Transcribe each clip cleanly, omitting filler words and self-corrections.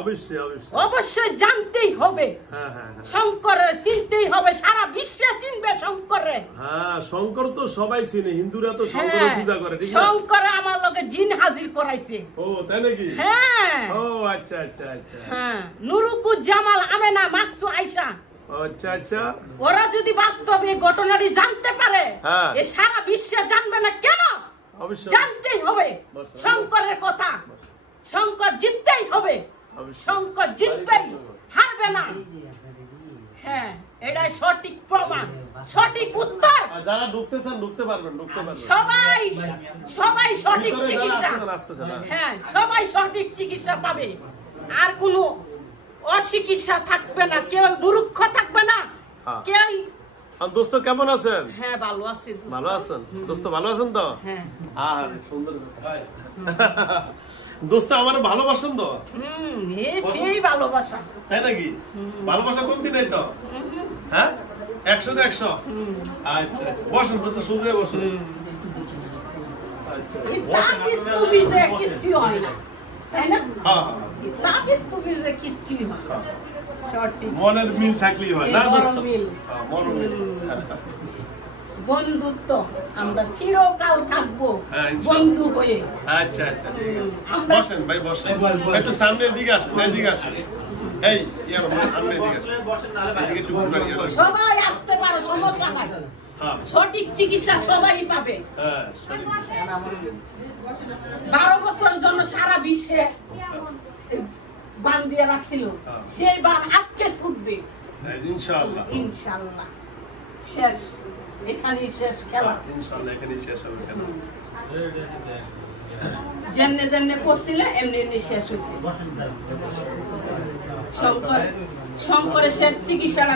অবশ্যই অবশ্যই অবশ্যই জানতেই হবে। শঙ্করের চিনতেই হবে, সারা বিশ্বে চিনবে শঙ্করে। হ্যাঁ, শঙ্কর তো সবাই চিনে, হিন্দুরা তো শঙ্করের পূজা করে, ঠিক না? শঙ্কর আমার লগে জিন হাজির করাইছে। ও তাই নাকি? হ্যাঁ। ও আচ্ছা আচ্ছা আচ্ছা। হ্যাঁ, নুরুকুজ জামাল আমেনা মাকসু আয়েশা। আচ্ছা আচ্ছা। ওরা যদি বাস্তবে ঘটনাটি জানতে পারে, এ সারা বিশ্বে জানবে না কেন? জানতেই হবে শঙ্করের কথা। শঙ্কর জিততেই হবে, শঙ্কর জিতবেই, হারবে না। হ্যাঁ, এটাই সঠিক প্রমাণ, সঠিক উত্তর। যারা ঢুকতেছেন ঢুকতে পারবেন, ঢুকতে পারবেন। সবাই সবাই সঠিক চিকিৎসা, হ্যাঁ সবাই সঠিক চিকিৎসা পাবে। আর কোনো অচিকিৎসা থাকবে না, কেউ মূর্খ থাকবে না, কেউ। দোস্ত কেমন আছেন? হ্যাঁ ভালো আছি। ভালো আছেন দোস্ত? ভালো আছেন তো? হ্যাঁ। আরে সুন্দর দোস্ত, আমার ভালোবাসেন তো? সেই ভালোবাসা। তাই নাকি? ভালোবাসা কমতি নাই তো? হ্যাঁ, 100 তে 100। আচ্ছা আচ্ছা, বসেন দোস্ত, সোজা বসেন। আচ্ছা, কিচ্ছু হয় না, তাই না? মনের মিল থাকলেই হয় না দোস্ত? বন্ধুত্ব, আমরা চিরকাল থাকবো বন্ধু হয়ে। আচ্ছা আচ্ছা, বসেন ভাই, বসেন। একটু সামনের দিকে আসেন, এদিকে আসেন। এই সামনের দিকে আসেন, এদিকে একটু ঘুরে আসেন। সবাই আসতে পারে, সমস্যা নাই। সঠিক চিকিৎসা সবাই পাবে। 12 বছরের জন্য সারা বিশ্বে বান দিয়ে রাখছিল, সেই বান আজকে ছুটবে ইনশাআল্লাহ। ইনশাআল্লাহ শেষ, এখানেই শেষ খেলা। ইনশাআল্লাহ এখানেই শেষ হবে খেলা। যেমনে যেমনে করছিলে এমনি এমনি শেষ হয়েছে। শঙ্করের শেষ চিকিৎসাটা,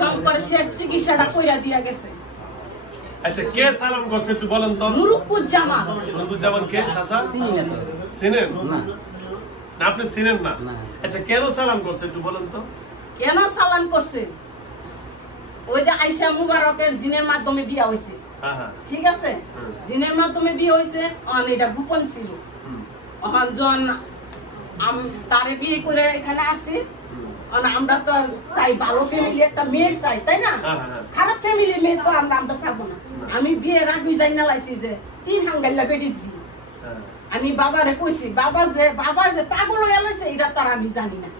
শঙ্করের শেষ চিকিৎসাটা কইরা দিয়া গেছে। আচ্ছা, কে সালাম করছে একটু বলেন তো? নুরুকুজ জামাল। নুরুকুজ জামাল কে? চাচা চিনেন না? না, আপনি চিনেন না? আচ্ছা, কেন সালাম করছে একটু বলেন তো? কেন সালাম করছে? ওই যে আয়েশা মুবারকের জিনের মাধ্যমে বিয়ে হয়েছে, ঠিক আছে? জিনের মাধ্যমে বিয়ে হয়েছে, এটা গোপন ছিল। তারে বিয়ে করে এখানে আসি, আমরা তো চাই ভালো ফ্যামিলি একটা মেয়ের চাই, তাই না? খারাপ ফ্যামিলির মেয়ে তো আমরা চাবো না। আমি বিয়ের আগে যাই না লাইছি যে 3 হাঙ্গাইলা বেটিছি। আমি বাবারে কইছি, বাবা যে পাগল হয়ে গেছে এটা তার আমি জানি না।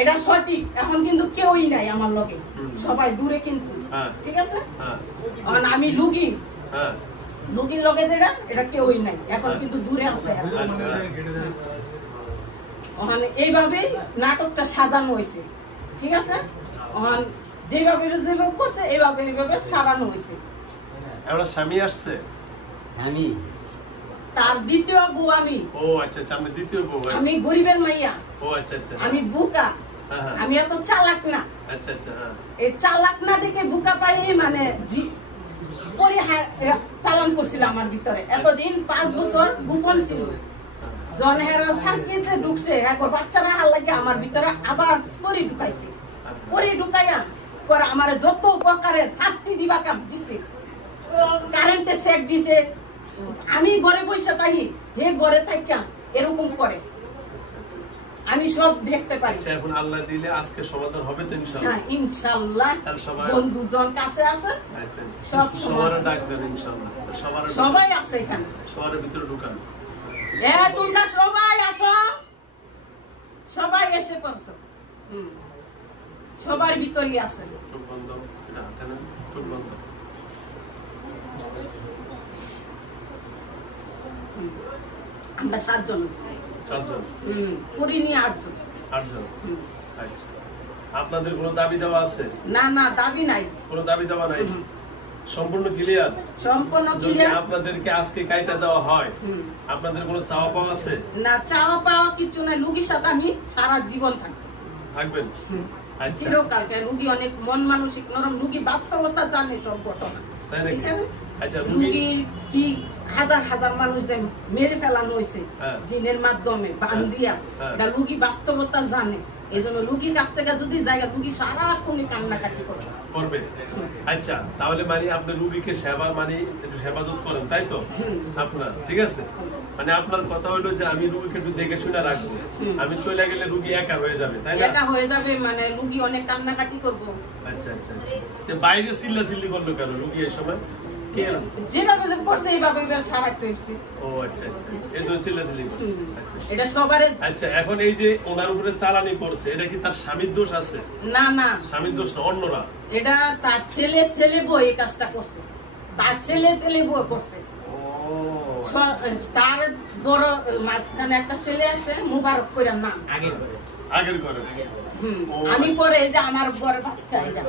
এটা সঠিক। এখন কিন্তু কেউই নাই আমার লগে, সবাই দূরে কিন্তু, ঠিক আছে? আমি লুগির লগে যেটা, এটা কেউই নাই, এখন কিন্তু দূরে আছে। এইভাবে নাটকটা সাজানো হয়েছে, ঠিক আছে? যেভাবে করছে এইভাবে সাজানো হয়েছে। স্বামী আসছে, আমি তার দ্বিতীয় বউ। আমি আমি দ্বিতীয় বউ। আমি গরিবের মাইয়া। আমি বুকা, আমি এত চালাক না। এই চালাক না দেখে বুকা পাই, মানে চালান করছিল আমার ভিতরে এতদিন। 5 বছর গোপন ছিল। ঢুকছে একবার বাচ্চারা হার লাগে আমার ভিতরে, আবার পরি ঢুকাইছে। পরি ঢুকাইয়া পরে আমার যত প্রকারের শাস্তি দিবা কাপ দিছে, কারেন্টে চেক দিছে। আমি ঘরে বসে থাকি, হে ঘরে থাকা এরকম করে, আমি সব দেখতে পারি। এখন আল্লাহ দিলে আজকে সমাধান হবে তো ইনশাআল্লাহ। হ্যাঁ ইনশাআল্লাহ। বন্ধুজন কাছে আছে, সব সবার ডাক দেন ইনশাআল্লাহ। সবাই আছে এখানে, সবার ভিতরে ঢুকান। তোমরা সবাই আসো, সবাই এসে পড়ছো, সবার ভিতরে আছে। চোখ বন্ধ, হাতে নেন, চোখ বন্ধ। আমরা 7 জন। 7 জন? পুরি নিয়ে 8 জন। 8 জন, আচ্ছা। আপনাদের কোনো দাবি দেওয়া আছে? না না, দাবি নাই, কোনো দাবি দেওয়া নাই, সম্পূর্ণ ক্লিয়ার। সম্পূর্ণ ক্লিয়ার। আপনাদেরকে আজকে কাইটা দেওয়া হয়, আপনাদের কোনো চাওয়া পাওয়া আছে? না, চাওয়া পাওয়া কিছু নাই। রোগীর সাথে আমি সারা জীবন থাকবেন, চিরকাল। রোগী অনেক মন মানসিক নরম, রোগী বাস্তবতা জানে সব ঘটনা, তাই নাকি? আচ্ছা, রোগী কি হাজার হাজার মানুষ যে মেরে ফেলানো হয়েছে জিনের মাধ্যমে বান্দিয়া, এটা রুগী বাস্তবতা জানে। এই জন্য রুগীর কাছ থেকে যদি জায়গা রুগী সারাক্ষণই কান্নাকাটি করবে। আচ্ছা, তাহলে মানে আপনি রুগীকে সেবা মানে একটু সেবাযত্ন করেন, তাই তো? আপনার ঠিক আছে, মানে আপনার কথা হলো যে আমি রুগীকে একটু দেখে শুনে রাখবো, আমি চলে গেলে রুগী একা হয়ে যাবে, তাই না? একা হয়ে যাবে, মানে রুগী অনেক কান্নাকাটি করবো। আচ্ছা আচ্ছা আচ্ছা, বাইরে চিল্লাচিল্লি করলো কেন রুগী এই সময়? যেভাবে করছে এইভাবে সারা করছে। ও আচ্ছা আচ্ছা, এই জন্য চিল্লাচিল্লি করছে। এটা সবার। আচ্ছা, এখন এই যে ওনার উপরে চালানি পড়ছে, এটা কি তার স্বামীর দোষ আছে? না না, স্বামীর দোষ না, অন্যরা। এটা তার ছেলে বউ এই কাজটা করছে, তার ছেলে বউ করছে। তার বড় মাঝখানে একটা ছেলে আছে মুবারক করে নাম, আগের করে। আমি পরে এই যে আমার বড় বাচ্চা এটা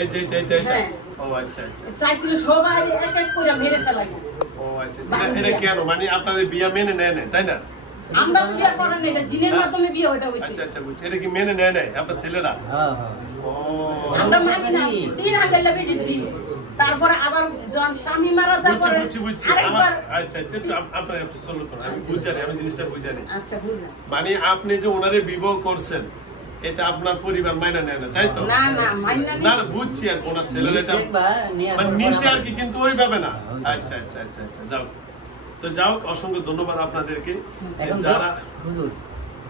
এই যে এটা। ও আচ্ছা আচ্ছা, চাইছিল সবাই এক এক করে মেরে ফেলাই। ও আচ্ছা, এটা কেন মানে আপনাদের বিয়ে মেনে নেয় না, তাই না? আমরা বিয়ে করেন এটা জিনের মাধ্যমে বিয়ে ওটা হইছে। আচ্ছা আচ্ছা, বুঝছি। এটা কি মেনে নেয় না আপনার ছেলেরা? হ্যাঁ হ্যাঁ। ও আমরা মানি না, 3 আঙ্গুল বেটেছি। তারপরে আবার যখন স্বামী মারা যাওয়ার পরে আরেকবার। আচ্ছা আচ্ছা, আপনার একটু সল্লো করুন, আমি বুঝানি, আমি জিনিসটা বুঝানি। আচ্ছা বুঝলাম। মানে আপনি যে ওনারে বিবাহ করছেন, এটা আপনার পরিবার মাইনা নেয় না, তাই তো? না না, মাইনা না না, বুঝছি। আর ওনার ছেলের এটা মানে নিচে আর কি, কিন্তু ওইভাবে না। আচ্ছা আচ্ছা আচ্ছা আচ্ছা, যাও তো যাও, অসংখ্য ধন্যবাদ আপনাদেরকে। যারা হুজুর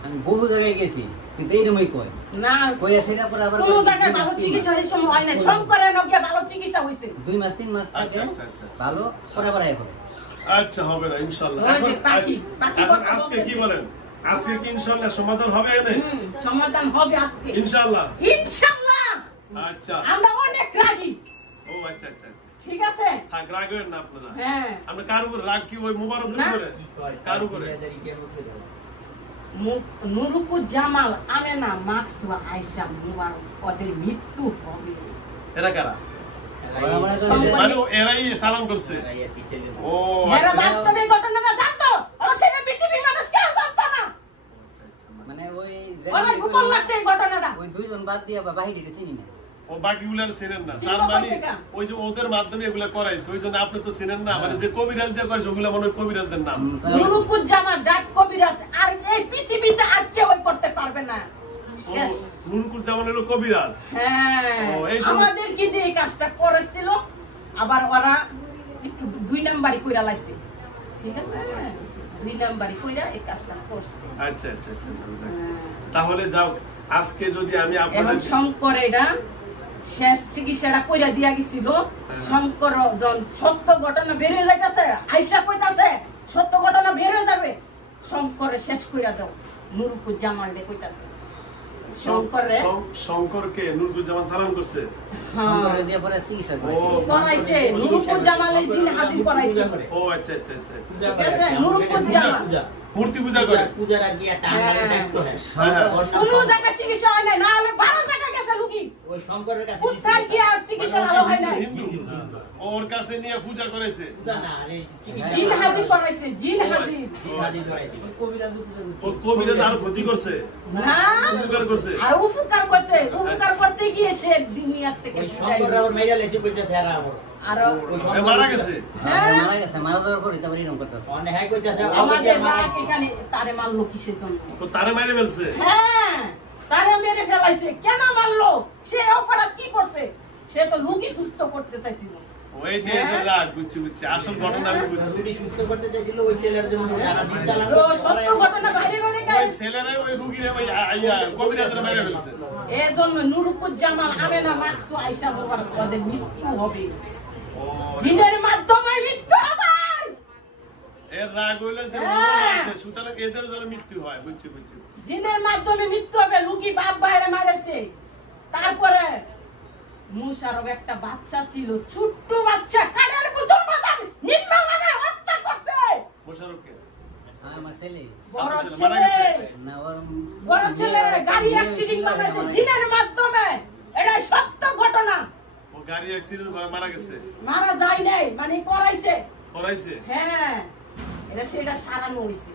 আমি বহু জায়গায় গেছি, কিন্তু এইরকমই কয় না, কইয়া সেটা পরে আবার কোন জায়গায় ভালো চিকিৎসা এই সময় হয় না। শঙ্করে নগিয়া ভালো চিকিৎসা হইছে 2 মাস 3 মাস থাকে। ভালো পরে আবার আইবো। আচ্ছা, হবে না ইনশাআল্লাহ। ওই যে পাখি এখন আজকে কি বলেন? আজকে কি ইনশাআল্লাহ সমাধান হবে না? সমাধান হবে আজকে ইনশাআল্লাহ। ইনশাআল্লাহ। আচ্ছা, আমরা অনেক রাগী। ও আচ্ছা আচ্ছা আচ্ছা, ঠিক আছে। থাক, রাগ হবেন না আপনারা। হ্যাঁ, আমরা কার উপর রাগ? কি ওই মুবারক করে? কার উপরে? নুরুকুজ জামাল, আমেনা, মাকসুয়া, আয়েশা, মুবারক, ওদের মৃত্যু হবে। এরা কারা? মানে এরাই সালাম করছে। ও এরা আচ্ছা, বাস্তবে ঘটনাটা জানতো, অবশ্যই পৃথিবীর মানুষ কেউ জানতো না। মানে ওই ওরা গোপন লাগছে এই ঘটনাটা। ওই দুইজন বাদ দিয়ে বাহিরে চিনি না। ও বাকিগুলার চেনেন না, তার মানে ওই যে ওদের মাধ্যমে এগুলা করাইছে, ওই জন্য আপনি তো চেনেন না। মানে যে কবিরাজ দিয়ে করেছে ওগুলা মনে হয় কবিরাজদের নাম। নুরুকুজ জামাল ডাক কবিরাজ, আর এই পৃথিবীতে আর কেউ করতে পারবে না। নুরুকুজ জামান হলো কবিরাজ। হ্যাঁ, আমাদের কি যে এই কাজটা করেছিল, আবার ওরা একটু 2 নাম্বারই কইরা লাইছে। ঠিক আছে, 2 নাম্বারই কইরা এই কাজটা করছে। আচ্ছা আচ্ছা আচ্ছা, তাহলে যাও, আজকে যদি আমি আপনাদের শঙ্কর এটা শেষ চিকিৎসাটা কইরা দিয়া গেছিল। শঙ্কর যখন সত্য ঘটনা বের হয়ে যাইতাছে, আয়েশা কইতাছে সত্য ঘটনা বের হয়ে যাবে, শঙ্করে শেষ কইরা দাও। নুরুকুজ জামাল রে কইতাছে শঙ্করকে নুরুকুজ জামান সালাম করছে। শঙ্করে দিয়ে পরে চিকিৎসা করাইছে, নুরুকুজ জামালের দিন হাজির করাইছে। ও আচ্ছা আচ্ছা আচ্ছা, ঠিক আছে, নুরুকুজ জামাল মূর্তি পূজা করে, পূজার আর কি একটা আঙ্গারে দেখতো না। কোনো জায়গা চিকিৎসা হয় না, না হলে 12 জায়গা গেছে লুকি। ওই শঙ্করের কাছে কোথায় কি আর চিকিৎসা ভালো হয় না? ওর কাছে নিয়ে পূজা করেছে। পূজা না, আরে জিন হাজির করাইছে, জিন হাজির। হাজির করাইছে। ও কবিরাজ আর ক্ষতি করছে না, উপকার করছে। আর উপকার করছে। উপকার করতে গিয়ে সে দুনিয়ার থেকে ওই শঙ্কররা ওর মেয়েরা লেছে কইতাছে আর আর মারা গেছে। হ্যাঁ, মারা গেছে, মারা যাওয়ার পরে তারপর এরকম করতেছে। অনেক হ্যাঁ কইতাছে আমাদের রাগ এখানে তারে মারলো কিসের জন্য? ও তারে মেরে ফেলছে। হ্যাঁ, তারে মেরে ফেলাইছে। কেন মারলো? সে অপরাধ কি করছে? সে তো রোগী সুস্থ করতে চাইছিল। ওইটাই তো রাগ, বুঝছি বুঝছি, আসল ঘটনা আমি বুঝছি। উনি সুস্থ করতে চাইছিল ওই ছেলের জন্য, যারা দিন চালান তো সত্য ঘটনা বাইরে বাইরে ওই গায়। ছেলেরে ওই রুগীরে ওই কবিরাজরে মেরে ফেলছে। এই জন্য নুরুকুজ জামাল, আমেনা, মাকসু, আয়েশা, মুবারক ওদের মৃত্যু হবে। জিনের মাধ্যমে মৃত্যু হবে। এর রাগ হইলো যে মরছে, সুতরাং এদের জন্য মৃত্যু হয়, বুঝছি বুঝছি। জিনের মাধ্যমে মৃত্যু হবে। লুকি বাপ বাইরে মারেছে। তারপরে মুশারফ একটা বাচ্চা ছিল, ছোট্ট বাচ্চা, কানের বুঝুর বাজার নির্মমভাবে হত্যা করছে। মোশাররফকে আমার ছেলে বড় মারা গেছে। ছেলে, না ওর বড় ছেলে গাড়ি অ্যাক্সিডেন্ট করেছে জিনের মাধ্যমে। এটা সত্য ঘটনা। ও গাড়ি অ্যাক্সিডেন্ট করে মারা গেছে। মারা যায় নাই, মানে করাইছে। করাইছে। হ্যাঁ, এটা সেটা সারানো হইছে।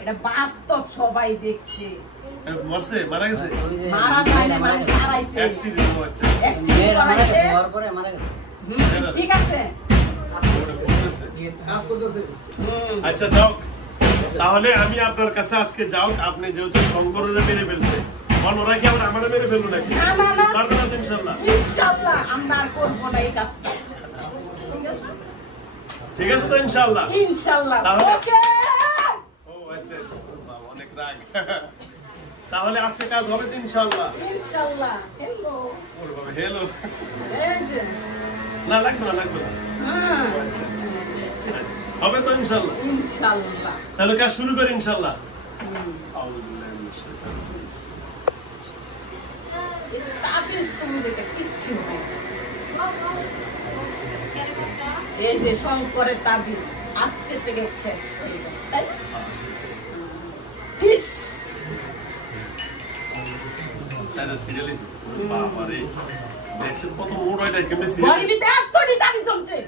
এটা বাস্তব, সবাই দেখছে। মরছে, মারা গেছে। ওই যে মারা যায় না, মানে সারাইছে। অ্যাক্সিডেন্ট হচ্ছে। অ্যাক্সিডেন্ট মেয়েরা মারা গেছে, করাইছে। হওয়ার পরে মারা গেছে। ঠিক আছে। আছে কাজ করতেছে আচ্ছা যাও তাহলে আমি আপনার কাছে আজকে যাও আপনি যেহেতু শঙ্করের মেরে ফেলছে ওরা কি আবার আমার মেরে ফেলবো নাকি না না না পারবে না তো ইনশাল্লাহ ইনশাআল্লাহ আমরা আর করবো না এই কাজটা ঠিক আছে তো ইনশাল্লাহ ইনশাআল্লাহ তাহলে- ওকে ও আচ্ছা বাবা, অনেক রাগ তাহলে আজকে কাজ হবে তো ইনশাল্লাহ ইনশাআল্লাহ হ্যালো ওরে বাবা হেলো এই যে না লাগবে না হ্যাঁ আচ্ছা, হবে তো ইনশাল্লাহ ইনশাআল্লাহ তাহলে কাজ শুরু করি ইনশাল্লাহ এই তাবিজ তুমি দেখে কিচ্ছু হয় না। এই যে শঙ্করের তাবিজ আজকে থেকে শেষ হয়ে যাবে, তাই না? ঠিক। কত মোড় হয় কেমনি সিরিয়াল গরিবিতে এতটি তাবিজ জমছে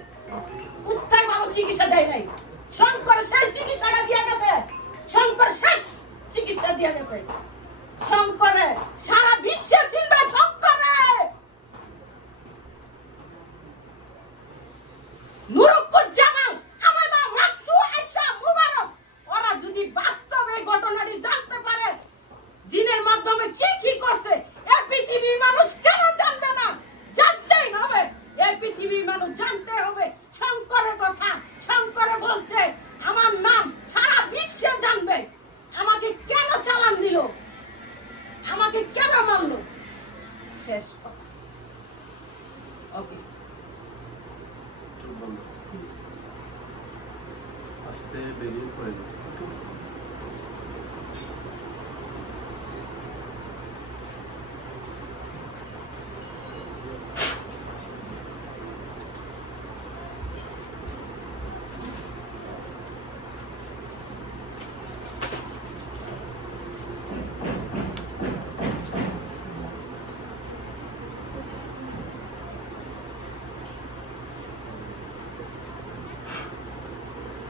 কোথায় ভালো চিকিৎসা দেয় নাই শঙ্কর শেষ চিকিৎসাটা দিয়ে গেছে শঙ্কর শেষ চিকিৎসা দিয়ে গেছে শঙ্করে সারা বিশ্বে চিনবে শঙ্করে নুরুজ্জামান আমার নাম মাসু আয়েশা মুবারক ওরা যদি বাস্তবে এই ঘটনাটি জানতে পারে জিনের মাধ্যমে কি কি করছে এই পৃথিবীর মানুষ কেন জানবে না জানতেই হবে এই পৃথিবীর মানুষ জানতে হবে শঙ্করের কথা শঙ্করে বলছে আমার নাম সারা বিশ্বে জানবে আমাকে কেন চালান দিল আমাকে কেন মারলো শেষ ওকে আস্তে বেরিয়ে পড়ে যাবে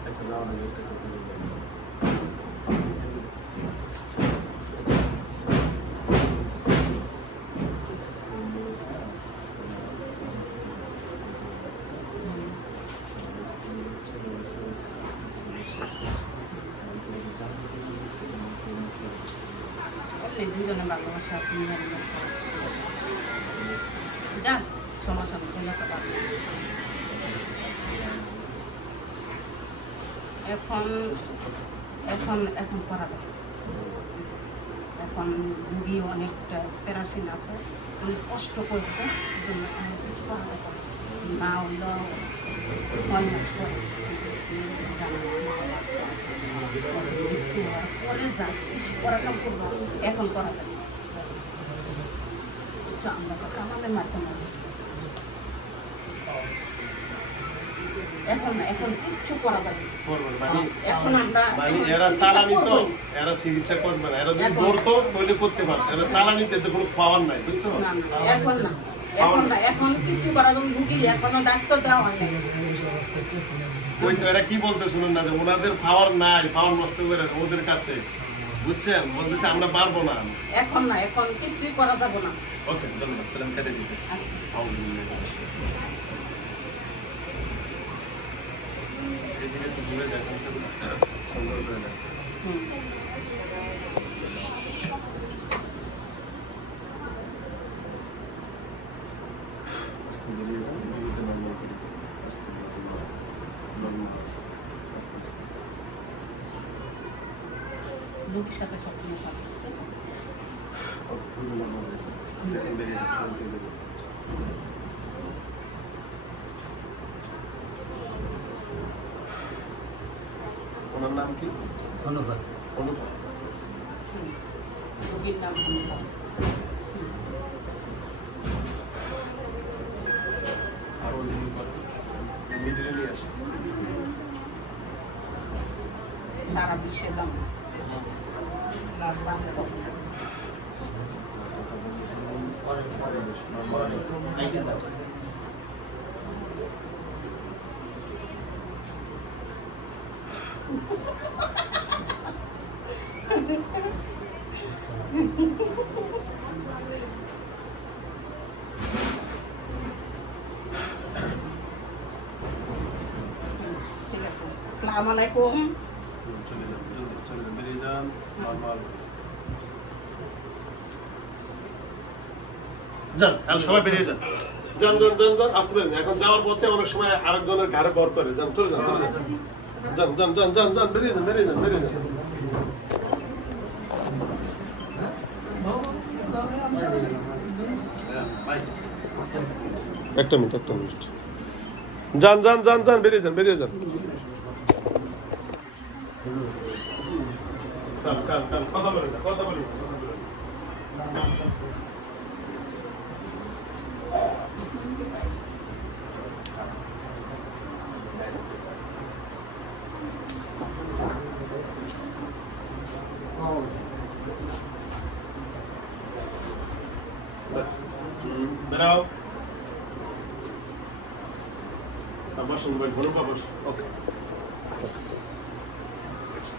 আচ্ছা যাও না একটা কথা বলবো এই দুজনে ভালোবাসা তুমি যান সমস্যা নেই ছেলেটা পারবে এখন এখন এখন করা যাবে এখন রুগী অনেকটা প্যারাসিন আছে অনেক কষ্ট করছে এই জন্য এখন কিছু করা যাবে না হইল 6 মাস পরে জানা পরে যাই করা কাম করবো এখন করা যাবে আমরা তো কামালের মাধ্যমে এখন এখন কিচ্ছু করা যাবে করবেন মানে এখন আমরা মানে এরা চালানি তো এরা চিকিৎসা করবে না এরা যদি ধরতো তাহলে করতে পারতো এরা চালানিতে তো কোনো পাওয়ার নাই বুঝছো না, না, এখন না এখন না এখন কিছু করা যাবে রুগী এখনো ডাক্তার দেওয়া হয় না ওই তো এরা কি বলতে শুনুন না যে ওনাদের পাওয়ার নাই পাওয়ার নষ্ট করে ওদের কাছে বুঝছেন বলতেছে আমরা পারবো না এখন না এখন কিছুই করা যাবে না ওকে ধন্যবাদ তাহলে আমি কেটে দিতেছি এদিকে একটু ঘুরে দেখেন সুন্দর করে দেখেন হুম। আস্তে বেরিয়ে যান বেরিয়ে নর্মাল করে আস্তে নর্মাল আস্তে আস্তে রুগীর সাথে সবসময় কথা বেরিয়ে যাচ্ছে ওনার নাম কি অনুভব অনুভব রুগীর নাম শুনলাম আর ওই মিডিলে নিয়ে আসে সারা বিশ্বে দাম বাস্তব আসসালামু আলাইকুম। চলে যান, চলে যান, বেরিয়ে যান, নরমাল। যান, আর সবাই বেরিয়ে যান। যান, যান, যান, যান, আসতে পারেন। এখন যাওয়ার পথে অনেক সময় আরেকজনের ঘাড়ে ভর করে। যান, চলে যান, চলে যান। যান, যান, যান, যান, যান, বেরিয়ে যান, বেরিয়ে যান, বেরিয়ে যান। একটা মিনিট, একটা মিনিট। যান, যান, যান, যান, বেরিয়ে যান, বেরিয়ে যান। কাল, কাল, কাল, কথা বলেন না, কথা বলেন না, কথা বলেন না। বেরাও। বসুন ভাই, ঘুরুন বা বসুন। ওকে,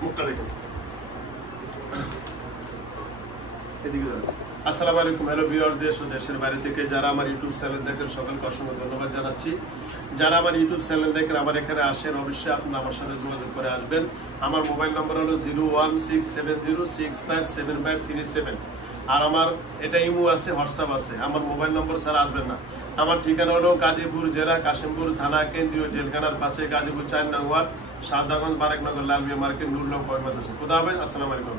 মুখটা দেখুন। এদিকে যান। আসসালামু আলাইকুম, হ্যালো ভিউয়ার, দেশ ও দেশের বাইরে থেকে যারা আমার ইউটিউব চ্যানেল দেখেন সকলকে অসংখ্য ধন্যবাদ জানাচ্ছি। যারা আমার ইউটিউব চ্যানেল দেখেন আমার এখানে আসেন, অবশ্যই আপনারা আমার সাথে যোগাযোগ করে আসবেন। আমার মোবাইল নম্বর হলো 01670657537। আর আমার এটা ইমো আছে, হোয়াটসঅ্যাপ আছে। আমার মোবাইল নম্বর ছাড়া আসবেন না। আমার ঠিকানা হলো গাজীপুর জেলা, কাশিমপুর থানা, কেন্দ্রীয় জেলখানার পাশে, গাজীপুর 4 নং ওয়ার্ড, সারদাগঞ্জ, বারেকনগর, লালমিয়া মার্কেট, নুরুল্লাহ মাদ্রাসা। খুদা হাফেজ, আসসালামু আলাইকুম।